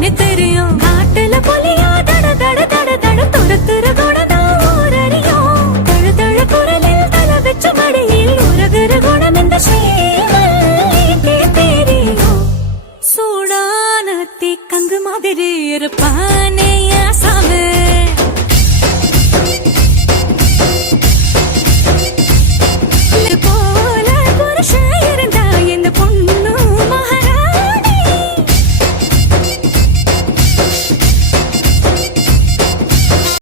தானே தெரியும். காட்டுல புலியா தட தட தட தட துரத்துற குணம் ஊரறியும். தழு தழு குரலில் தலை வச்ச மடியில் உறகுற குணம் இந்த ஸ்ரீவல்லிக்கே தெரியும். சூடான தீக்கங்கு மாதிரி இருப்பானே